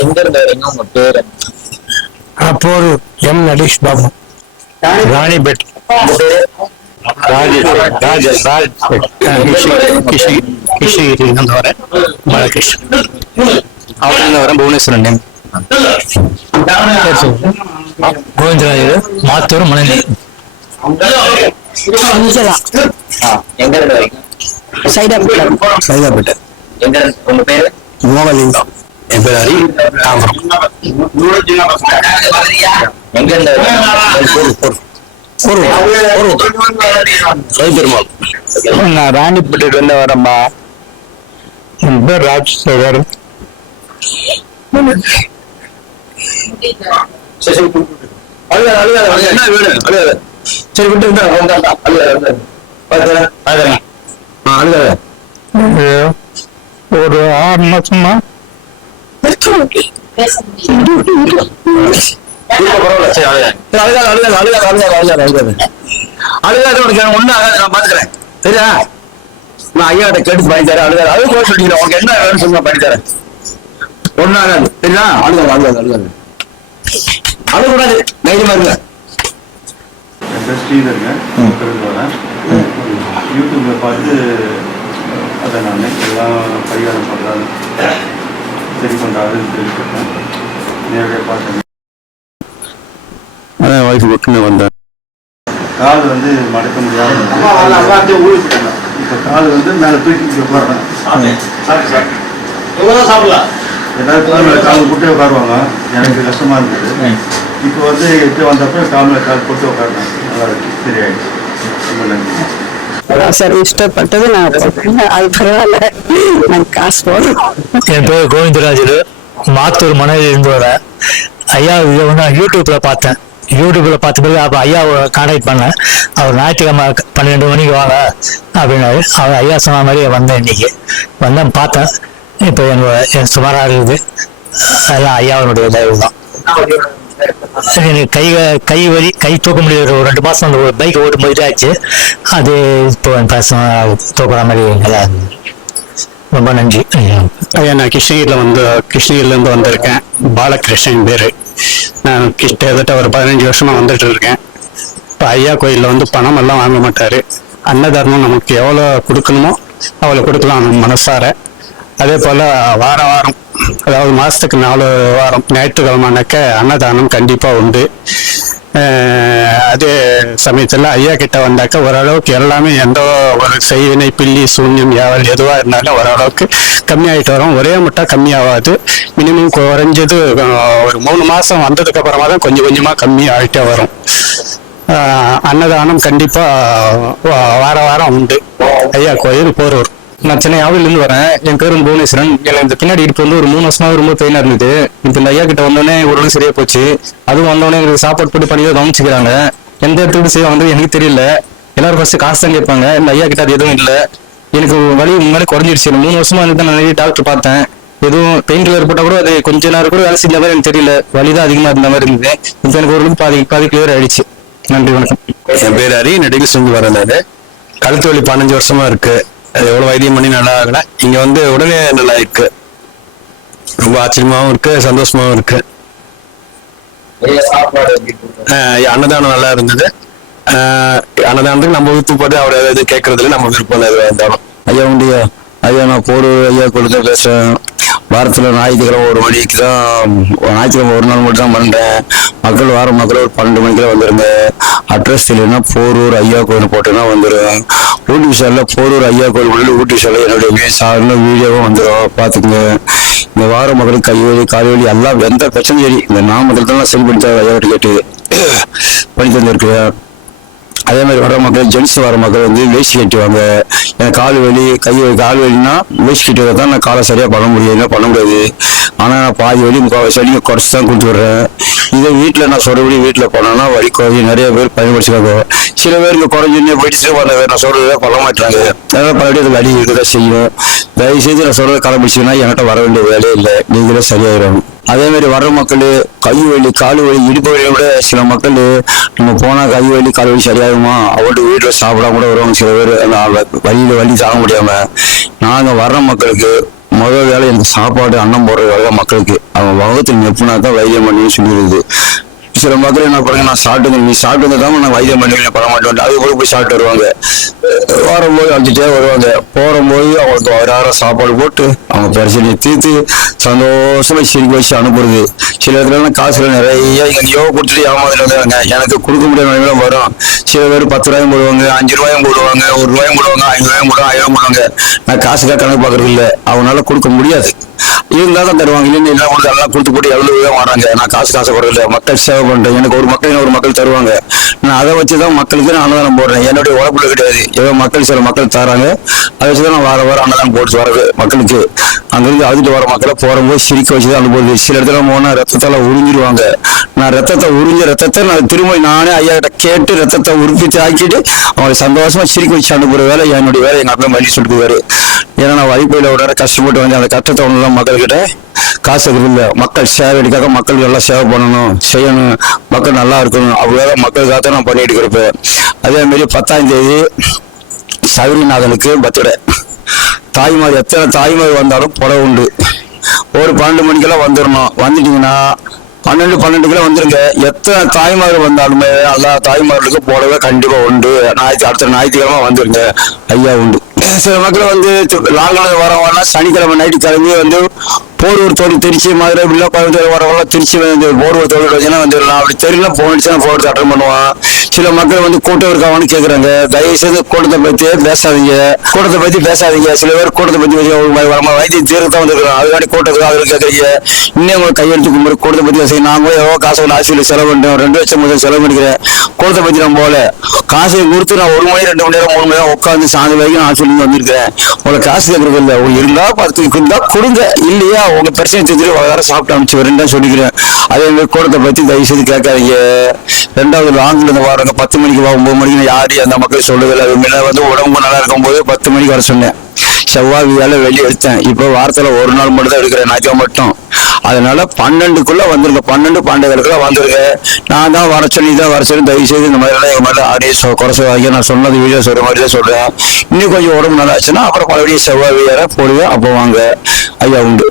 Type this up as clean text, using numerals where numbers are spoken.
எங்க இருந்து வரீங்க? உங்க பேரு? அப்போது எம் நடேஷ் பாபு, ராணிபேட், கிருஷ்ணகிரியிலிருந்து வரேன். பாலகிருஷ்ணன் அவர்லேருந்து வரேன். புவனேஸ்வரன் கோவிந்தராஜர், மாத்தூர், மணலி. எங்க இருந்து வரீங்க? சைதாப்பேட்டை. எங்க உங்க பேரு? மோகலிங்கம். என் பேர் ஹரி. எங்க இருந்து பெருமாள். நான் ராணிப்பேட்டையில இருந்து வரேன்பா. என் பேர் ராஜ்சேகர். சரி விட்டு ஒரு 6 மாசமா சரியா? நான் ஐயா கிட்ட கேட்டு பண்ணி தரேன். அழுகாது. அது கூட சொல்லிக்கிறேன். உனக்கு என்ன வேணும்னு சொல்லி பண்ணி தரேன். ஒன்னும் ஆகாது. சரியா? அழுகாது. அழுகக்கூடாது. தைரியமா இருங்க. ஸ்ரீதருங்க வரேன். யூடியூப்ல பார்த்து அதை நான் எல்லாம் பரிகாரம் பண்ணுறாரு சரி பண்ணுறாரு தெரிஞ்சுக்கிட்டேன். நேரடியாக பார்த்தேன். அதான் வாய்ஸ் ஒட்டுன்னு வந்தேன். கால் வந்து மடக்க முடியாது. இப்போ கால் வந்து மேலே தூக்கி உட்காடுறேன். எல்லாருக்கும் மேலே கால் போட்டு உட்காருவாங்க. எனக்கு கஷ்டமாக இருந்தது. இப்போ வந்து எட்டு வந்தப்போ காலில் கால் போட்டு உட்காடுறேன். நல்லா இருக்கு. சரியாயிடுச்சு. ரொம்ப நன்றி சார். இஷ்டப்பட்டது நான் அது பரவாயில்ல, நான் காசு போடுறோம். என் பேர் கோவிந்தராஜர், மாத்தூர், மணலிலிருந்து வரேன். ஐயா யூடியூப்ல பார்த்தேன். யூடியூப்ல பார்த்த பிறகு அப்போ ஐயாவை கான்டாக்ட் பண்ணேன். அவர் ஞாயிற்றுக்கிழமை 12 மணிக்கு வாங்க அப்படின்னாரு. அவர் ஐயா சொன்ன மாதிரி வந்தேன். இன்னைக்கு வந்தேன், பார்த்தேன். இப்போ எனக்கு சுமாராக இருக்குது. அதெல்லாம் ஐயாவனுடைய தயவு தான். எனக்கு கை வலி, கை தூக்க முடியாது. ஒரு 2 மாசம் அந்த பைக் ஓட்டும் போயிட்டு ஆச்சு. அது இப்போ தூக்குற மாதிரி நல்லா இருந்தது. ரொம்ப நன்றி ஐயா. நான் கிருஷ்ணகிரியிலேருந்து வந்திருக்கேன். பாலகிருஷ்ணன் பேர். நான் கிட்டத்தட்ட ஒரு 15 வருஷமா வந்துட்டு இருக்கேன். இப்போ ஐயா கோயிலில் வந்து பணம் எல்லாம் வாங்க மாட்டார். அன்னதானம் நமக்கு எவ்வளோ கொடுக்கணுமோ அவ்வளோ கொடுக்கலாம் நம்ம மனசார. அதே போல் வாரம் அதாவது மாதத்துக்கு 4 வாரம் ஞாயிற்றுக்கிழமைனாக்க அன்னதானம் கண்டிப்பாக உண்டு. அதே சமயத்தில் ஐயா கிட்ட வந்தாக்க ஓரளவுக்கு எல்லாமே எந்த ஒரு செய்வினை, பில்லி, சூன்யம், யாவல் எதுவாக இருந்தாலும் ஓரளவுக்கு கம்மியாகிட்டு வரும். ஒரே மட்டும் கம்மியாகாது. மினிமம் குறைஞ்சது ஒரு 3 மாதம் வந்ததுக்கு அப்புறமா தான் கொஞ்சம் கொஞ்சமாக கம்மியாகிட்டே வரும். அன்னதானம் கண்டிப்பாக வாரம் உண்டு. ஐயா கோயில் போரூர். நான் சென்னை ஆவிலிருந்து வரேன். என் பேரும் புவனேஸ்வரன். இந்த பின்னாடி இடுப்பு வந்து ஒரு 3 வருஷமா ரொம்ப பெயினா இருந்தது. இப்போ இந்த ஐயா கிட்ட வந்தோடனே ஒரு சரியா போச்சு. அதுவும் வந்தோடனே எனக்கு சாப்பாடு போட்டு பண்ணி கவனிச்சுக்கிறாங்க. எந்த இடத்துக்கு செய்ய வந்து எனக்கு தெரியல. எல்லாரும் ஃபர்ஸ்ட் காசு தான் கேட்பாங்க. இந்த ஐயா கிட்ட அது எதுவும் இல்லை. எனக்கு வலி முன்னாடி குறைஞ்சிருச்சு. 3 வருஷமா இருந்து நான் நிறைய டாக்டர் பார்த்தேன். எதுவும் பெயின் கிளியர் போட்டால் கூட அது கொஞ்ச நேரம் கூட வேலை செஞ்ச மாதிரி எனக்கு தெரியல. வலி தான் அதிகமாக இருந்த மாதிரி இருந்தது. இப்போ எனக்கு ஒரு பாதி கிளியர் ஆயிடுச்சு. நன்றி, வணக்கம். என் பேர் ஹரி. நெடுகிலிருந்து வரேன். நான் கழுத்து வலி 15 வருஷமா இருக்கு. அது எவ்வளவு வைத்தியம் பண்ணி நல்லா ஆகல. இங்க வந்து உடனே நல்லா இருக்கு. ரொம்ப ஆச்சரியமாவும் இருக்கு, சந்தோஷமாவும் இருக்கு. அன்னதானம் நல்லா இருந்தது. அன்னதானத்துக்கு நம்ம விருப்பம் போட்டு அவர் எது கேட்கறதுல நம்ம விருப்பம் எதுவாக இருந்தாலும். ஐயா உண்டியா ஐயா, நான் போரூர் ஐயா கொடுத்த பேசுறேன். வாரத்தில் ஞாயிற்றுக்கிழமை 1 மணிக்கு தான், ஞாயிற்றுக்கிழமை 1 நாள் மட்டும் தான் பண்ணுறேன். மக்கள் ஒரு 12 மணிக்கெல்லாம் வந்துருங்க. அட்ரஸ் தெரியலன்னா போரூர் ஐயா கோயில் போட்டோன்னா வந்துடும். ஊட்டி விஷாலில் போரூர் ஐயா கோயில் ஊட்டி விஷாலில் என்னுடைய வீடியோவும் வந்துடும், பார்த்துக்குங்க. இந்த வாரம் மக்களுக்கு கை வலி, கால் வலி எல்லாம் எந்த பிரச்சனையும் சரி இந்த நாமக்கல் தான் சரி பண்ணி தர ஐயா கேட்டு பண்ணி தந்துருக்கு. அதே மாதிரி வர மக்கள், ஜென்ஸ் வர மக்கள் வந்து வேஸ்ட் கட்டுவாங்க. எனக்கு கால் வலி, கால் வலின்னா வேஸ்ட் கட்டுவதை தான் நான் காலை சரியாக பண்ண முடியாது. ஆனால் நான் பாதி வலி 3/4 வலி குறைச்சி தான் கொடுத்து விட்றேன். இதை வீட்டில் நான் சொல்றபடி வீட்டில் போனோன்னா வலி குறைஞ்சி நிறைய பேர் பயன்படுத்திக்காங்க. சில பேருக்கு குறைஞ்சுன்னே போயிட்டு நான் சொல்றதை பண்ண மாட்டாங்க. அதனால் பலபடி அது வலி இருக்குதான் செய்யும். தயவுசெய்து நான் சொல்றதை கடைபிடிச்சிங்கன்னா என்கிட்ட வர வேண்டிய வேலையே இல்லை, நீங்களே சரியாயிடும். அதே மாதிரி வர்ற மக்கள் கை வலி, கால் வலி, இடுப்பு வலியை விட சில மக்கள் நம்ம போனால் கை வலி, கால் வலி சரியாகுமா அவங்கள்ட்ட வீட்டில் சாப்பிடாம கூட வருவாங்க. சில பேர் அந்த வலியில் வலி தாங்க முடியாமல். நாங்கள் வர்ற மக்களுக்கு முதல் வேலை எனக்கு சாப்பாடு அன்னம் போடுற வேலை தான் மக்களுக்கு. அவன் வகுத்தில் நெப்புனா தான் வைத்தியம் பண்ணி சொல்லிடுது. சில மக்கள் என்ன பண்ணுங்க, நான் சாப்பிட்டு நீ சாப்பிட்டு தான் நான் வைத்தியம் பண்ணி பண்ண மாட்டேன், அது கூட போய் சாப்பிட்டு வருவாங்க. வரும்போது அழைச்சிட்டே வருவாங்க. போகும்போது அவங்களுக்கு வராரம் சாப்பாடு போட்டு அவங்க பிரச்சனையை தீர்த்து சந்தோஷமா சிரிக்க வச்சு அனுப்புறது. சில இடத்துல காசுல நிறைய எங்கேயோ கொடுத்துட்டு ஏமாந்துட்டாங்க. எனக்கு கொடுக்க முடியாத நிலைமையில வரும். சில பேர் 10 ரூபாயும் போடுவாங்க, 5 ரூபாயும் போடுவாங்க, 1 ரூபாயும் போடுவாங்க, 5 ரூபாயும் போடுவாங்க, 1000 போடுவாங்க. நான் காசுக்காக கணக்கு பார்க்கறது இல்லை. அவனால கொடுக்க முடியாது, இருந்தால் தான் தருவாங்க. இல்லைன்னு எல்லாம் கொடுத்து எல்லாம் கொடுத்து போட்டு 70 ரூபாய் வராங்க. நான் காசுப்படுறது இல்லை, மக்கள் சேவை பண்றேன். எனக்கு ஒரு மக்கள் தருவாங்க. நான் அதை வச்சுதான் மக்களுக்கு நான் அன்னதானம் போடுறேன். என்னுடைய உழைப்புல கிடையாது. ஏதோ மக்கள் சில மக்கள் தராங்க, அதை வச்சுதான் நான் வார அன்னதானம் போட்டு வரது மக்களுக்கு. அங்கிருந்து அழுதுட்டு வர மக்களை போகும்போது சிரிக்க வச்சுதான் அனுப்புறது. சில இடத்துல போனா ரத்தத்தால உறிஞ்சிருவாங்க. நான் ரத்தத்தை நான் திரும்ப நானே ஐயா கிட்ட கேட்டு ரத்தத்தை உற்பத்தி ஆக்கிட்டு அவங்களை சந்தோஷமா சிரிக்க வச்சு அனுப்புற வேலை என்னுடைய வேலை. எங்க அப்பா மல்லி சொல்லிட்டு, ஏன்னா நான் வழிபையில ஒரு கஷ்டப்பட்டு வந்து அந்த கஷ்டத்தை ஒண்ணுதான் மக்கள்கிட்ட காசு இல்லை. மக்கள் சேவைக்காக மக்களுக்கு எல்லாம் சேவை பண்ணணும், செய்யணும், மக்கள் நல்லா இருக்கணும், அவ்வளோ மக்களுக்காக தான் நான் பண்ணிட்டு இருப்பேன். அதே மாதிரி 10ஆம் தேதி சபரிநாதனுக்கு பர்த்டே. தாய்மார் எத்தனை தாய்மார் வந்தாலும் புடவை உண்டு. ஒரு 12 மணிக்கெல்லாம் வந்துடணும். வந்துட்டீங்கன்னா 12 வந்துருங்க. எத்தனை தாய்மார் வந்தாலுமே எல்லா தாய்மார்களுக்கும் புடவை கண்டிப்பா உண்டு. அடுத்த ஞாயிற்றுக்கிழமை வந்துருங்க ஐயா உண்டு. சில மக்கள் வந்து லாங்கானது வரவங்கன்னா சனிக்கிழமை நைட்டு கிளம்பி வந்து போர்வூர் தொழில் திருச்சி மதுரை இப்படிலாம் கோயம்புத்தூர் வரவங்களாம் திருச்சி வந்து போர்வூர் தொழில் வச்சுன்னா வந்துடலாம். அப்படி தெரியல போனிச்சுன்னா போர்வூர் அட்டன் பண்ணுவான். சில மக்கள் வந்து கூட்டம் இருக்காங்கன்னு கேட்குறாங்க. தயவுசெய்து கூட்டத்தை பற்றி பேசாதீங்க. சில பேர் கூட்டத்தை பற்றி வைத்திய தீர்த்தான் வந்துருக்காங்க. அதுக்காண்டி கூட்டத்துக்கு அதில் கேட்குறீங்க. இன்னும் உங்களுக்கு கையெழுத்து கும்பிட்டு கூட்டத்தை பற்றி பேசுங்க. நான் கூட எவ்வளோ காசு ஆசிரியர் செலவு பண்ணிட்டேன், 2 லட்சம் முதல் செலவு பண்ணிக்கிறேன். கூட்டத்தை பற்றி நான் போல காசை கொடுத்து நான் 1 மணி 2 மணி நேரம் 3 மணி நேரம் உட்காந்து சாயந்தரம் வரைக்கும் நான் சொல்லி வந்திருக்கேன். உங்களுக்கு காசு கேட்கறது இல்லை. இருந்தா 10 இருந்தா கொடுங்க, இல்லையா உங்க பிரச்சனை தெரிஞ்சுட்டு வேற சாப்பிட்டு அனுப்பிச்சு வரேன் சொல்லிக்கிறேன். அதே மாதிரி கூட்டத்தை பத்தி தயவு செய்து கேட்காதீங்க. 2வது லாங்கில் இருந்து வாரங்க 10 மணிக்கு 9 மணிக்கு யாரு அந்த மக்கள் சொல்லுதில்லை. வந்து உடம்பு நல்லா இருக்கும் போது 10 மணிக்கு வர சொன்னேன். செவ்வாய் வேலை வெளியே எடுத்தேன். இப்போ வாரத்துல 1 நாள் மட்டும் தான் எடுக்கிறேன், ஞாயிற்றுக்கிழமை மட்டும். அதனால 12க்குள்ள வந்துருங்க, 12 வந்துருங்க. நான் தான் வர சொல்லி தயவு செய்து இந்த மாதிரி எல்லாம் எங்க மேல ஆடியோ குறைச்ச வாங்கி நான் சொன்னது வீடியோ சொல்ற மாதிரி தான் சொல்றேன். இன்னும் கொஞ்சம் உடம்பு நல்லா ஆச்சுன்னா அப்புறம் மறுபடியும் செவ்வாய் வேற போடுவேன். அப்போ வாங்க ஐயா உண்டு.